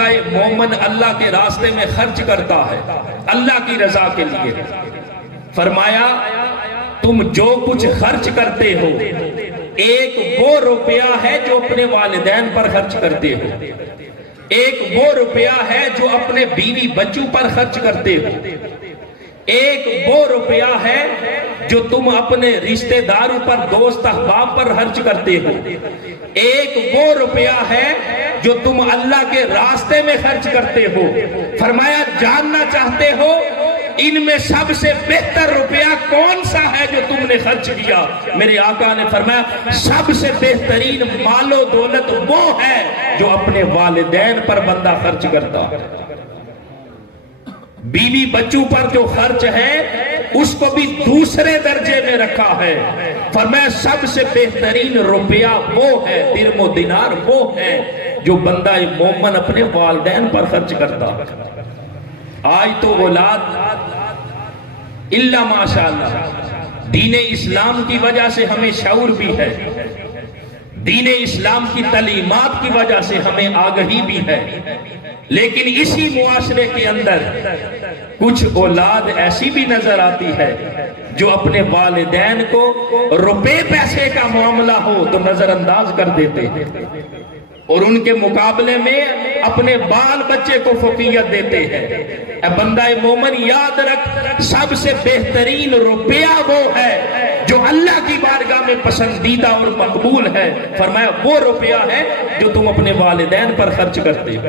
بندہ مومن اللہ کے راستے میں خرچ کرتا ہے اللہ کی رضا کے لیے، فرمایا تم جو کچھ خرچ کرتے ہو ایک وہ روپیہ ہے جو اپنے والدین پر خرچ کرتے ہو، ایک وہ روپیہ ہے جو اپنے بیوی بچوں پر خرچ کرتے ہو، ایک وہ روپیہ ہے جو تم اپنے رشتہ داروں پر دوست احباب پر خرچ کرتے ہو، ایک وہ روپیہ ہے جو تم اللہ کے راستے میں خرچ کرتے ہو۔ فرمایا جاننا چاہتے ہو ان میں سب سے بہتر روپیہ کون سا ہے جو تم نے خرچ کیا؟ میرے آقا نے فرمایا سب سے بہترین مال و دولت وہ ہے جو اپنے والدین پر بندہ خرچ کرتا ہے۔ بیوی بچوں پر جو خرچ ہے اس کو بھی دوسرے درجے میں رکھا ہے، فرمایا سب سے بہترین روپیہ وہ ہے، درم و دینار وہ ہے جو بندہ مومن اپنے والدین پر خرچ کرتا ہے۔ آج تو اولاد الا ماشاءاللہ دین اسلام کی وجہ سے ہمیں شعور بھی ہے، دین اسلام کی تعلیمات کی وجہ سے ہمیں آگہی بھی ہے، لیکن اسی معاشرے کے اندر کچھ اولاد ایسی بھی نظر آتی ہے جو اپنے والدین کو روپے پیسے کا معاملہ ہو تو نظر انداز کر دیتے ہیں اور ان کے مقابلے میں اپنے بال بچے کو فوقیت دیتے ہیں۔ اے بندہ مومن یاد رکھ سب سے بہترین روپیہ وہ ہے جو اللہ کی بارگاہ میں پسندیدہ اور مقبول ہے، فرمایا وہ روپیہ ہے جو تم اپنے والدین پر خرچ کرتے ہو۔